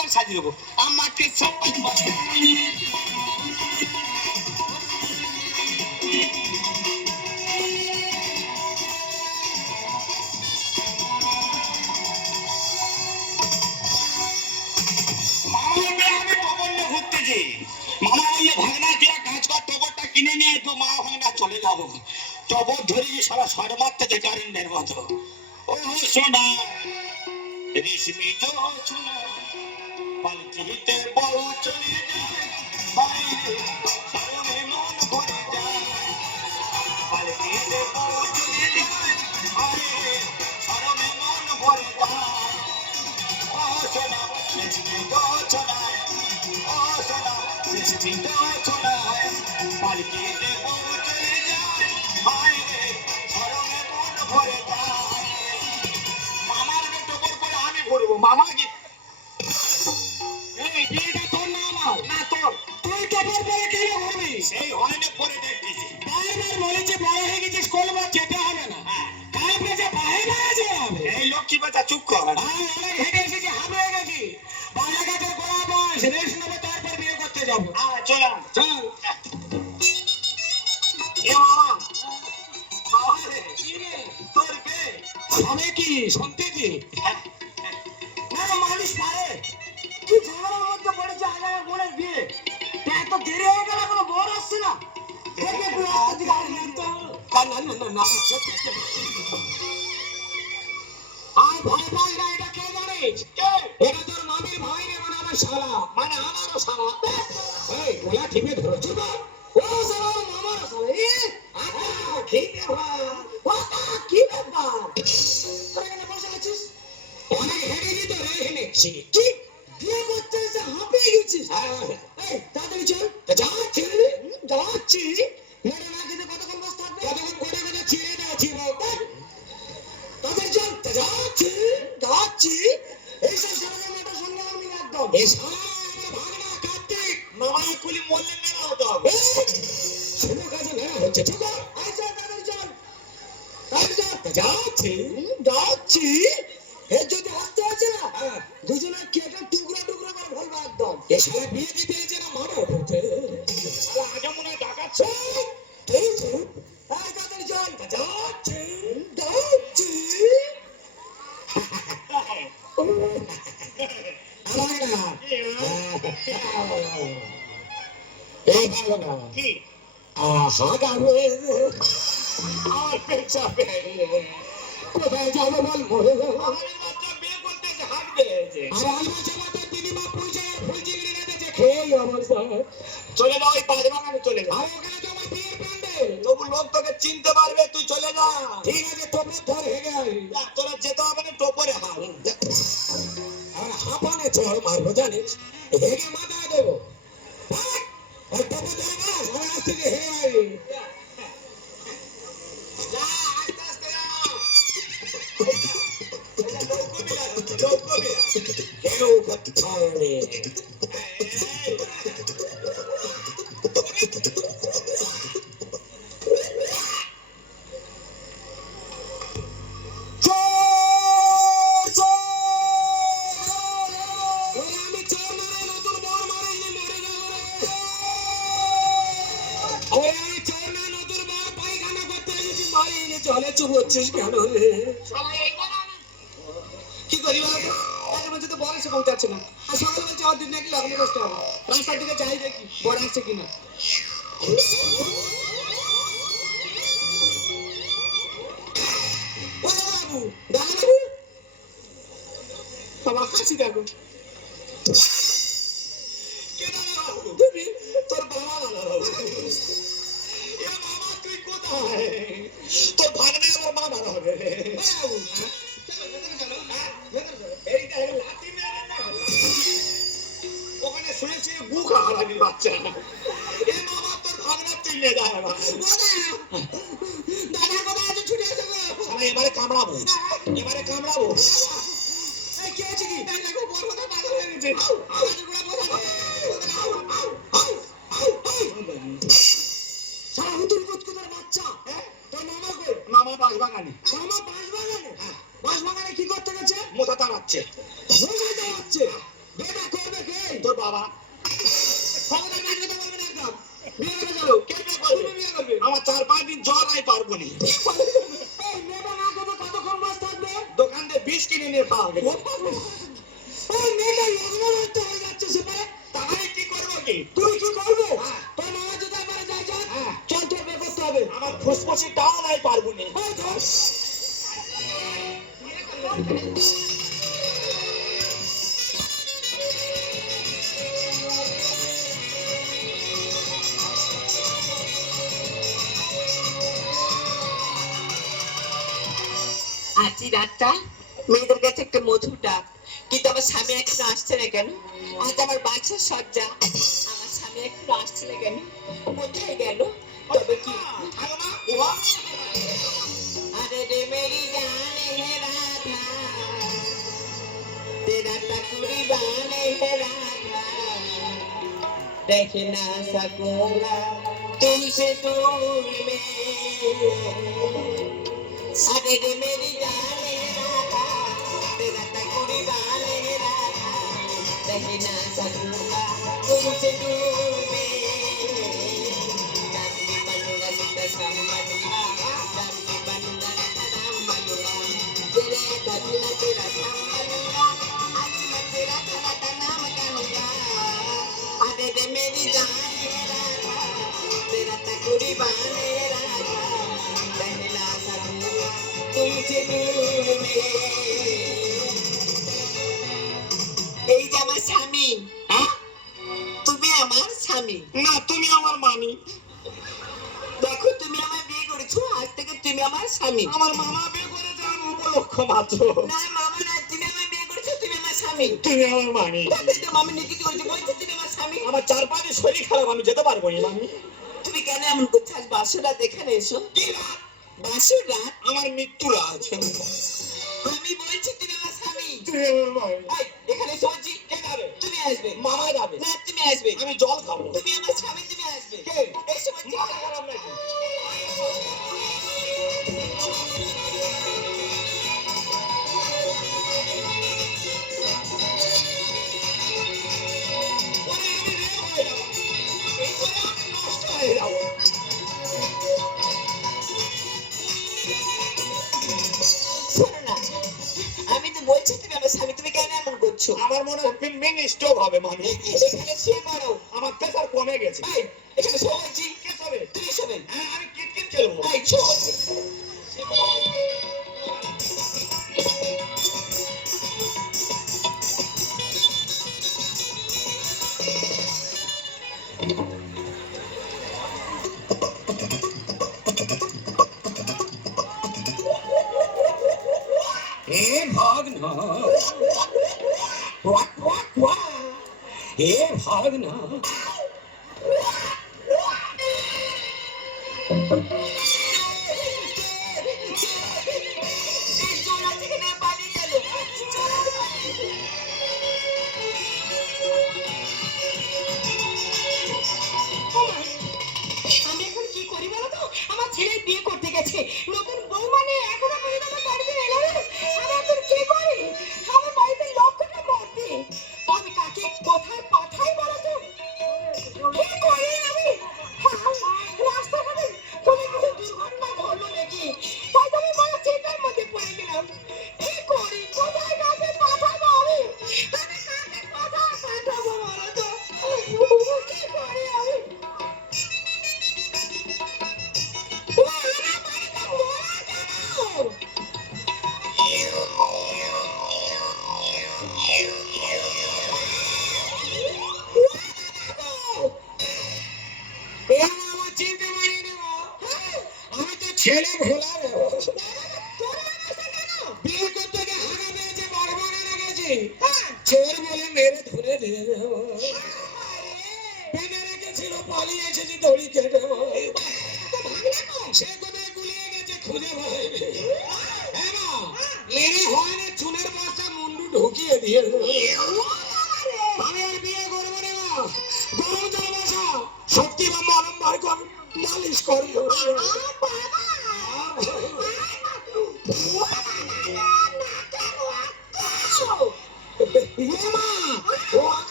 করে সাজিয়ে দেবো আমাকে ঘুরতেছি মামা বললে ভাগনা তুই কাজ কর টবরটা কিনে নিয়ে তো মা ভাগনা চলে যাবো টবর ধরে গিয়ে সারা শট মারতেছে কারেন্টের মতো ও সোনা রেশমি জোছনা পালকিতে বড় চলে যায় বাইরে সারনে মন ভরে যায় পালকিতে বড় চলে যায় বাইরে সারনে মন ভরে যায় ও সোনা রেশমি জোছনা ও সোনা রেশমি জোছনা পালকিতে বড় চলে যায় বাইরে সারনে মন ভরে যায় মামার টবর করে আমি ভরবো মামা কি তোর না আমার না তোর তুই টবর পরে কেন ভরবি সেই হয়নি পরে দেখতেছি বারবার বলেছে বড় হয়ে গেছিস কলমা চেপে হবে না কাপড়ে যে বাহে বাজে হবে এই লক্ষ্মী বাচ্চা চুপ কর আমি অনেক হেঁটে এসেছি হাঁপিয়ে গেছি বাংলা গাছের গোড়া বয়স রেস্ট নেবো তারপর বিয়ে করতে যাবো চল চল এ মামা তোর কে আমি কি শুনতেছি না মানুষ পারে তুই ঝামেলার মধ্যে পড়েছে আজ আমার বোনের বিয়ে এত দেরি হয়ে গেল এখনো বোন আসছে না দেখে তুই আজকে আর নিতে আর ভয় পাই না এটা কে জানিস এটা তোর মামির ভাই রে মানে আমার শালা মানে আমারও শালা এই গোলা ঠিকই ধরেছো না ও শালা মামারও শালা কি ব্যাপার তোরা এখানে বসে আছিস অনেক হেঁটে দিতে হেঁটেছি কি বিয়ে করতে এসে হাঁপিয়ে গেছিস এই তাড়াতাড়ি চল যাচ্ছি যাচ্ছি মেরে না কিন্তু কতক্ষণ বসে থাকবে কতক্ষণ করে করে ছিঁড়ে যাচ্ছি তাড়াতাড়ি চল যাচ্ছি যাচ্ছি এইসব সারা মেয়েটার সঙ্গে আমি একদম এই সারা আমার ভাগনা কার্তিক মামা কুলি মরলে নেওয়া হতো শুনে কাজে নেওয়া হচ্ছে ঠিক আছে আচ্ছা তাড়াতাড়ি চল যাচ্ছি যাচ্ছি এর যদি আসতে আছে না দুজনে কেটে টুকরো টুকরো করে ফেলবো একদম এ শালা বিয়ে দিতে এসে না মারা উঠেছে শালা আগে মনে হয় ডাকাচ্ছে এই তাড়াতাড়ি চল যাচ্ছি যাচ্ছি এই ভালো না কি গাবে আমার পেট চাপে কোথায় যাবো বল মরে যাবো আমাদের বাচ্চা বিয়ে করতেছে হাঁটবে আর আলমাচের মতো দিদিমা পুজো ফুল চিংড়ি রেখেছে খেয়ে আমার চলে যাও ওই পাঁচ বাগানে চলে যাও আর ওখানে তো আমার বিয়ের প্যান্ডেল তবু লোক তোকে চিনতে পারবে তুই চলে যা ঠিক আছে টোপর ধর হেগে তোরা যেতে হবে না টোপরে হাত আর হাঁপানে চল মারবো জানিস হেগে মাথায় দেবো আর টোপর ধরে না সবাই আসতে যে হেগে কেউ কোথাও নেই চলে চুপ হচ্ছিস কেন কি করি তো বড় এসে পৌঁছাচ্ছে না আর সকালে বলছে অদিন নাকি লগ্ন করতে হবে রাস্তার দিকে যাই দেখি বড় আসছে কিনা বাবু দাঁড়াবু আমার হাসি দেখো তোর বাবা তুই কোথায় তোর ভাগনে আমার মা মারা হবে ওখানে শুনেছি গু খাওয়াবি বাচ্চা এ মামা তোর ভাগনা চিনে যায় দাদা কোথায় আছে ছুটে এসে এবারে কামড়াবো কি হয়েছে কি দেখো বড় কথা পাগল হয়ে গেছে সারা হুতুর কুতকুতার বাচ্চা তোর মামা কই মামা বাঁশবাগানে বাঁশবাগানে কি করতে গেছে মোটা তাড়াচ্ছে বেটা হবে। ওই মেয়েটা লগ্ন করতে হয়ে যাচ্ছে সেপারে। তাহলে কি করবো কি? তুই কি করবি? হ্যাঁ। তোর মামা যদি আমার যাই যাক, হ্যাঁ। চল তোর বিয়ে করতে হবে। আমার ফুসফুসি টাও নাই পারবো না। ওই ধর। আজই রাতটা মেয়েদের কাছে একটা মধুর ডাক, কিন্তু আমার স্বামী এখন আসছে না কেন? আজ আমার বাচ্চার সজ্জা, আমার স্বামী এখন আসছে না কেন? কোথায় গেল? তবে কি আরে রে মেরি জানে হে রাধা, তেরা तकरी बाने है राधा, देख ना सकूंगा तुमसे दूर में। अरे रे मेरी जाने राधा, तेरा तकरी बाने है राधा, देख ना सकूंगा तुमसे दूर में। डांडी बनूंगा सीता संबंधा, डांडी बनूंगा राम बनूंगा, तेरे कदला तेरा संबंधा, आज मैं तेरा तेरा का नाम कहूंगा। अरे रे मेरी जाने राधा, तेरा तकरी बाने राधा, पहला सकूंगा तुमसे दूर में। এই যে আমার স্বামী, হ্যাঁ? তুমি আমার স্বামী। না, তুমি আমার মামি। দেখো তুমি আমার বিয়ে করেছো, আজ থেকে তুমি আমার স্বামী। আমার মামা বিয়ে করেছে, আমি উপলক্ষ মাত্র। না মামা না, তুমি আমার বিয়ে করেছো, তুমি আমার স্বামী। তুমি আমার মামি। তাহলে তো মামি নিকিত করেছে, বলছে তুমি আমার স্বামী। আমার 4-5 শরীর খারাপ, আমি যেতে পারবো না মামি। তুমি কেন এমন করছো? আজ বাসর রাত এখানে এসো। কি রাত? বাসর রাত? আমার মৃত্যু রাত। আমি বলছি তুমি আমার স্বামী। তুমি আমার মামি। এই, এখানে এসো বলছি। কে যাবে? তুমি আসবে। মামা যাবে। না তুমি আসবে। আমি জল খাবো। তুমি আমার স্বামী, তুমি আসবে। কে? এসো বলছি। মাথা খারাপ নাকি? ওরে, আমি রেপ হয়ে যাবো। এই করে আমি নষ্ট হয়ে যাবো। শোনো না, আমি তো বলছি তুমি আমার স্বামী, তুমি কেন এমন করছো? আমার মনে হয় পিন স্ট্রোক হবে মামি। এখানে শুয়ে পড়ো। আমার প্রেসার কমে গেছে। এই, এখানে শো বলছি। কে হবে? তুমি শোবে। হ্যাঁ, আমি ক্রিকেট খেলবো। এই, শো। হে ভাগনা, ওয়াক ওয়াক ওয়া। হে ভাগনা, আমি এখন কি করি বলো তো? আমার ছেলে বিয়ে করতে গেছে, নতুন বউ মানে এখনো পর্যন্ত আমার বাড়িতে এলো না। আমি এখন কি করি? আমার বাড়িতে লক্ষ্যটা মরতে, আমি কাকে কোথায় পাঠাই বলো তো? কি করি আমি? রাস্তাঘাটে কোনো কিছু দুর্ঘটনা ঘটলো নাকি? তাই তো আমি বড় চিন্তার মধ্যে পড়ে গেলাম। কি করি? কোথায় কাকে পাঠাবো আমি? আমি কাকে কোথায় পাঠাবো বলো তো? কি করি আমি? আমার চিনতে পারিনি। আমি তো ছেলে ভোলা রে। বিয়ে করতে গিয়ে হাগা পেয়েছে, বারবার গেছি। চোর বলে মেরে ধরে দিয়ে দেবো। বেঁধে রেখেছিল, পালিয়ে এসেছি দড়ি কেটে। সে কোথায় গুলিয়ে গেছে খুঁজে পাই। হ্যাঁ মা, মেরে হয় না, চুলের বস্তা মুন্ডু ঢুকিয়ে দিয়ে দেবো। আমি আর বিয়ে করবো না মা। গরম জল বসা, শক্তি বা মলম বার কর, মালিশ করি।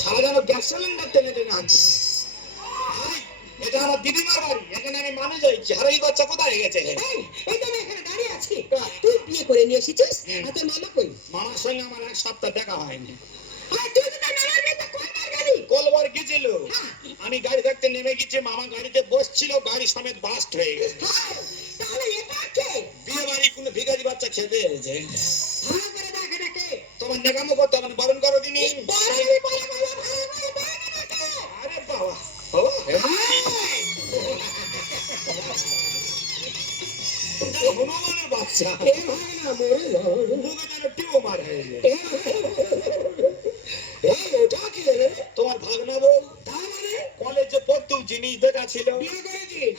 সারা গ্যাস সিলিন্ডার আমার দিদিমার বাড়ি, এখানে আমি মানুষ হয়েছি, আর ওই বাচ্চা কোথায় গেছে? এই তো আমি এখানে দাঁড়িয়ে আছি, তুই বিয়ে করে নিয়ে এসেছিস, আর তোর মামা কই? মামার সঙ্গে আমার এক সপ্তাহ দেখা হয়নি। আর তুই তো তার মামার মেয়েটা কোন মার গাড়ি? কলবার গেছিল, আমি গাড়ি থাকতে নেমে গেছি, মামা গাড়িতে বসছিল, গাড়ি সমেত বাস্ট হয়ে গেছে। তাহলে এটা কে? বিয়ে বাড়ি কোনো ভিখারি বাচ্চা খেতে এসেছে। ভালো করে দেখ এটা কে? তোমার নেকামো করতে হবে না, বারণ করো দিনি। বড় বড় বড় ভালো করে দেখ এটা কে? আরে বাবা, বাবা, হনুমানের বাচ্চা, এই ভাগে না মরে যাও। মুখে যেন টিউমার হয়ে যায়। এই ওটা কে রে? তোমার ভাগনা বউ, তার মানে কলেজে পড়তেও জিনিস দেখা ছিল। বিয়ে করেছিস?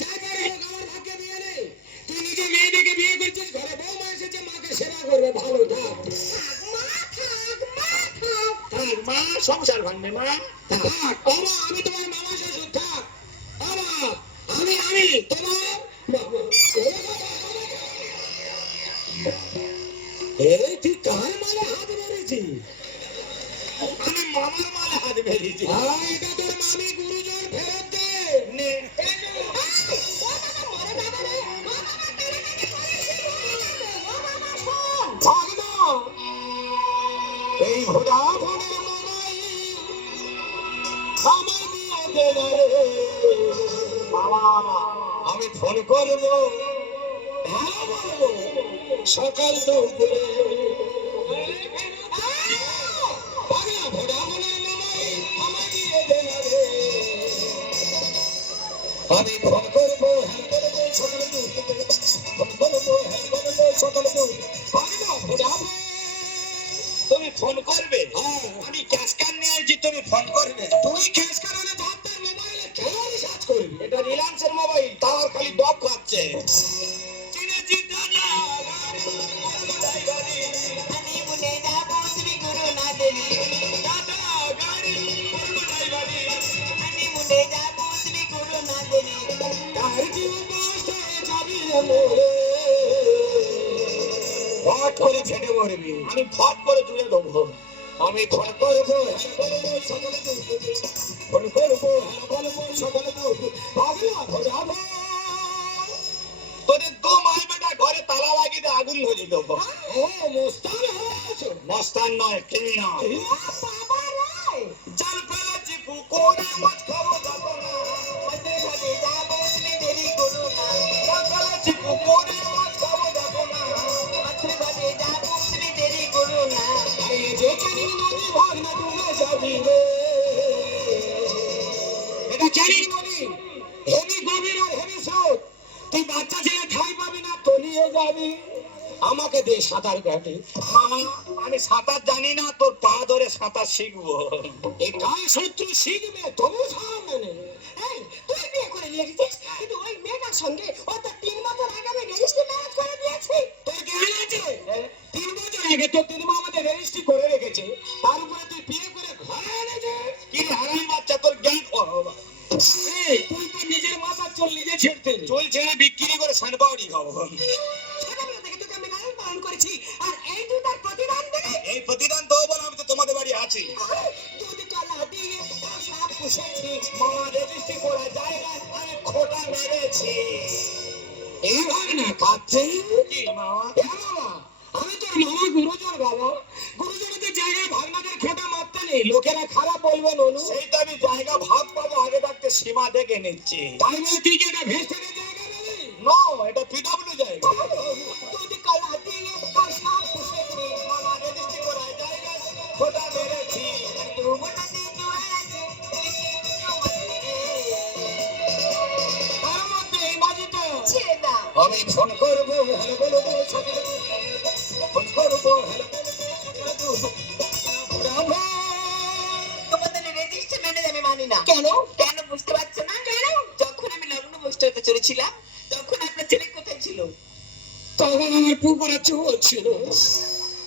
যা যা রে, আমার ভাগ্যে বিয়ে নেই। তুই নিজে মেয়ে দেখে বিয়ে করছিস, ঘরে বৌমা এসেছে, মাকে সেবা করবে, ভালো থাক। থাক মা, সংসার ভাঙবে মা। থাক। ওমা, আমি তোমার মামা শ্বশুর, থাক। ওমা, আমি তোমার মামা। এই তুই কার মালে হাত মেরেছিস? আমি মামার মালে হাত মেরেছি। এটা তোর মামি গুরুজন ফেরত দে। নে। ভাগনা, এই ভোডাফোনের মামাই আমার বিয়ে দে না রে। বাবা, আমি ফোন করবো, হ্যাঁ বলবো, সকাল দুপুরে। ভাগনা, ভোডাফোনের মামাই আমার বিয়ে দে না রে। আমি ফোন করবো, হ্যাঁ বলবো, সকাল দুপুরে। ফোন করবো, হ্যাঁ বলবো, সকাল দুপুরে। ভাগনা, ভোডাফোন। তুমি ফোন করবে? হ্যাঁ। আমি ক্যাশ কার্ড নিয়ে আসছি, তুমি ফোন করবে? তুই ক্যাশ কারণে ভাবতার মোবাইলে কেন রিচার্জ করবি? এটা রিলায়েন্সের মোবাইল, টাওয়ার খালি ডব খাচ্ছে। চিনেছি দাদা, আমি বলে যাবো তুমি গুরু না দেবী, দাদা গাড়ি করবো ড্রাইভারি। আমি বলে যাবো তুমি গুরু না দেবী, কার জীব নষ্ট হয়ে যাবি রে মোরে। হট করে ফেটে মরবি। আমি ফট করে তুলে দেবো। আমি ফোন করবো, হ্যাঁ বলবো, সকালে দুপুরে। ফোন করবো, হ্যাঁ বলবো, সকালে দুপুরে। ভাগনা, ভোডাফোন। তোদের দু মাই বেটা ঘরে তালা লাগিয়ে দিয়ে আগুন ধরিয়ে দেবো। ও মোস্তান হয়েছে। মস্তান নয়, ক্রিমিনাল। বাবা রে, জাল ফেলেছি পুকুরে, মাছ খাবো যাবো না। মধ্যে ভাবে যাবো তুমি দেরি করো না, জাল ফেলেছি পুকুরে, মাছ খাবো যাবো না। মধ্যে ভাবে যাবো তুমি দেরি করো না, এই যে ক্যানিং নদী ভাগনা ডুবে যাবি রে। এটা ক্যানিং নদী, হেভি গভীর আর হেভি স্রোত। তুই বাচ্চা ছেলে ঠাই পাবি না, তলিয়ে যাবি। আমাকে দে সাঁতার কাটে। মামা, আমি সাঁতার জানি না, তোর পা ধরে সাঁতার শিখবো। এই গায়ে শত্রু শিখবে, তবু সামনে নে। এই, তুই বিয়ে করে নিয়ে এসেছিস, কিন্তু ওই মেয়েটার সঙ্গে ও তো 3 বছর আগে আমি রেজিস্ট্রি ম্যারেজ করে দিয়েছি। তোর জ্ঞান আছে? 3 বছর আগে তোর দিদিমা আমাদের রেজিস্ট্রি করে রেখেছে, তার উপরে তুই বিয়ে করে ঘরে এনেছিস। কি হারামি বাচ্চা, তোর জ্ঞান ও বাবা। এই, তুই তো নিজের মাথার চুল নিজে ছেড়তে নে। চুল ছেড়ে বিক্রি করে সানপাউরি খাবো। ছোটবেলা থেকে তোকে আমি লালন পালন করেছি, আর এই তুই তার প্রতিদান দেবে। এই প্রতিদান দেবো বলে আমি তো তোমাদের বাড়ি আছি। দুধ কলা দিয়ে সাপ পুষেছি, মামা রেজিস্ট্রি করা জায়গায় আমি খোটা মেরেছি। এই ভাগনা খাচ্ছে। কি মামা? হ্যাঁ বাবা, আমি তোর মামা গুরুজন বাবা। গুরুজনদের জায়গায় ভাগনাদের খোটা মারতে নেই, লোকেরা খারাপ বলবে ননু। সেই তো আমি জায়গা ভাগ পাবো, আগে থাকতে সীমা দেখে নিচ্ছি। তাই বলে তুই কি এটা ভেস্টারের জায়গা নেবি? নো, এটা পিডব্লিউ জায়গা। দুধ কলা দিয়ে সাপ পুষেছি, মামা রেজিস্ট্রি করা জায়গায় খোটা মেরেছি। যৌবনাতে জোয়ার আছে, তার মধ্যে এই বাজিটা ছেড়ে দাও, আমি ফোন করবো, হ্যালো বলবো, সকালে ফোন করবো, হ্যালো বলবো, সকালে ব্রাভো। তোমাদের রেজিস্ট্রি ম্যারেজ আমি মানি না। কেন? কেন বুঝতে পারছো না? কেন? যখন আমি লগ্ন বসতে চলেছিলাম, তখন আপনার ছেলে কোথায় ছিল? তখন আমার পুকুরে চুপ হচ্ছিল।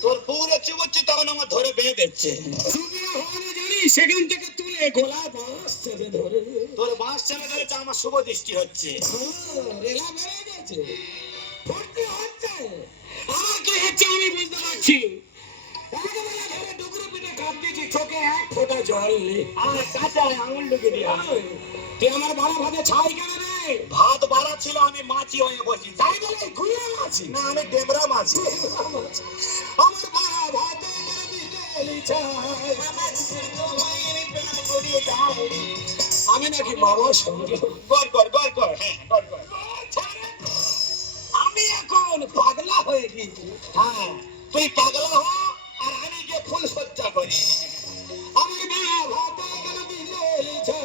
তোর পুরে চুবচ্ছে, তখন আমার ধরে বেঁধে দিচ্ছে। চুপিয়া হওয়ানো জানি, সেখান থেকে তুলে গোলা বাঁশ চেপে ধরে। তোর বাঁশ ছেলে ধরেছে, আমার শুভ দৃষ্টি হচ্ছে। রেলা বেড়ে গেছে, ফুর্তি হচ্ছে। আমার কি হচ্ছে আমি বুঝতে পারছি। একেবারে ধরে ডুকরো পিঠে কাঁদতে দিয়েছি, চোখে এক ফোঁটা জল নেই। আর কাঁচা আঙুল ঢুকে দিয়ে তুই আমার বাড়া ভাতে ছাই কেন রে? ভাত বাড়া ছিল, আমি মাছি হয়ে বসি। তাই বলে ঘুরে মাছি না, আমি ডেমরা মাছি। আমার বাড়া ভাতে দিলি ছাই, আমি নাকি মামার সঙ্গে গড় কর গড় কর, হ্যাঁ গড় কর। আমি এখন পাগলা হয়ে গেছি। হ্যাঁ, তুই পাগলা হ আর আমি যে ফুল সজ্জা করি। আমি বিয়ে ভাতে কেন দিলি ছাই,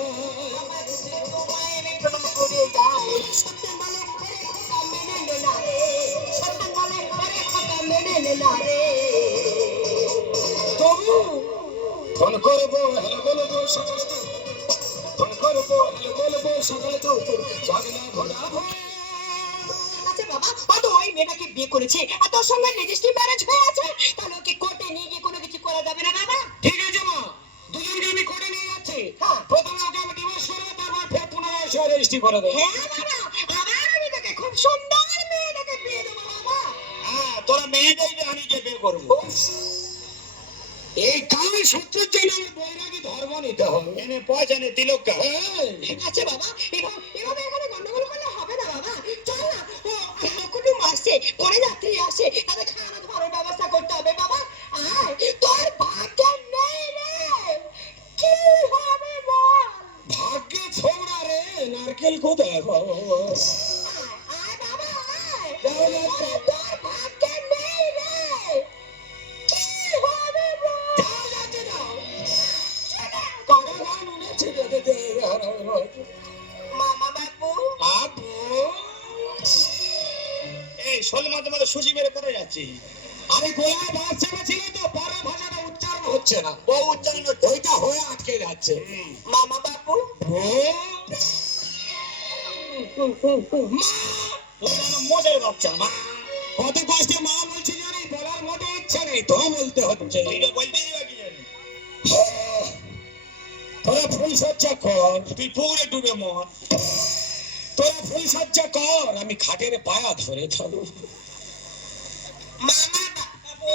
সত্যি বলে ওরে খোকা মেনে নে না রে, সত্যি বলে ওরে খোকা মেনে নে না রে। তবু ফোন করবো, হ্যালো বলবো সকালে তো, ফোন করবো, হ্যালো বলবো সকালে তো, পাগলা ঘোড়া ভয়। আচ্ছা বাবা, ও তো ওই মেয়েটাকে বিয়ে করেছে আর তোর সঙ্গে রেজিস্ট্রি ম্যারেজ হয়ে আছে, তাহলে ওকে কোর্টে নিয়ে গিয়ে কোনো কিছু করা যাবে না বাবা? ঠিক আছে মা, দুজনকে আমি করে নিয়ে যাচ্ছি। হ্যাঁ। প্রথমে ওকে আমি ডিভোর্স করবো, তারপর ফের পুনরায় সে রেজিস্ট্রি করে দেবো। হ্যাঁ বাবা, আবার আমি তোকে খুব সুন্দর মেয়েটাকে বিয়ে দেবো বাবা। হ্যাঁ, তোরা মেয়ে দেখবে, আমি যে বিয়ে করবো। এই কাল সত্যের জন্য আমার বৈরাগী ধর্ম নিতে হবে। এনে পয়সা নে তিলক কা। আচ্ছা বাবা, এভাবে এখানে গন্ডগোল করলে হবে না বাবা। চল না, ও কুটুম আসছে, পরে যাত্রী আসে, তাদের খাওয়ানো খাওয়ানোর ব্যবস্থা করতে হবে বাবা। আয়, তোর ভাগ্যে নেই রে, কি হবে বল? ভাগ্যে ছোড়া রে, নারকেল কোথায় পাবো? আয় বাবা, আয়। তাহলে ওরে, তোর ভাগ্যে নেই রে, কি হবে বল? যাও, যাচ্ছে যাও। চলে। কারো গান উঠেছে যেতে দে, মামা বাবু, আপু। এই শোল মাঝে মাঝে সুজি মেরে করে যাচ্ছি। আরে গোলায় বাচ্চা ছিল তো, পরের ভাষাটা উচ্চারণ হচ্ছে না। ও উচ্চারণ হচ্ছে, ওইটা হয়ে আটকে যাচ্ছে। মামা বাবু, মোজের বাচ্চা মা, কত কষ্টে মা বলছি জানি, বলার মতো ইচ্ছে নেই তো বলতে হচ্ছে। তোরা ফুল সজ্জা কর, তুই পুকুরে ডুবে মর। তোরা ফুল সজ্জা কর, আমি খাটের পায়া ধরে থাকবো। মামা বাবু।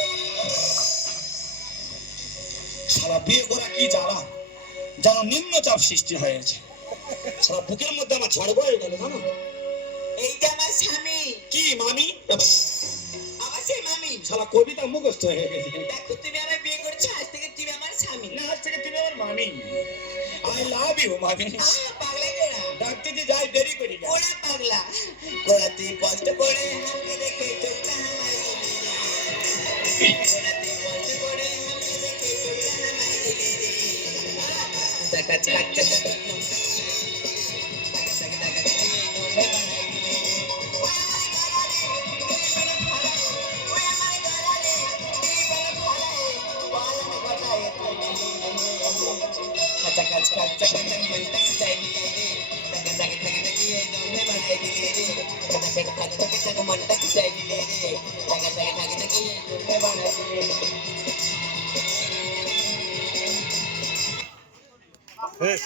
সারা বিয়ে করা কি জ্বালা, যেন নিম্নচাপ সৃষ্টি হয়েছে। সারা বুকের মধ্যে আমার ঝড় বয়ে গেল জানো। এইটা আমার স্বামী, কি মামি? আমার সেই মামি। সারা কবিতা মুখস্থ হয়ে গেছে। দেখো তুমি আমার বিয়ে করছো, আজ থেকে তুমি আমার স্বামী। না, আজ থেকে তুমি আমার মামি। আই লাভ ইউ মামি। পাগলা গোড়া, ডাকতে যে যাই দেরি করি না। গোড়া পাগলা গোড়া, তুই কষ্ট করে আমাকে দেখে চোখটা হামাই দিলি রে। গোড়া তুই কষ্ট করে আমাকে দেখে চোখটা হামাই দিলি রে। চাকা চাকা চাকা চাকা Hey.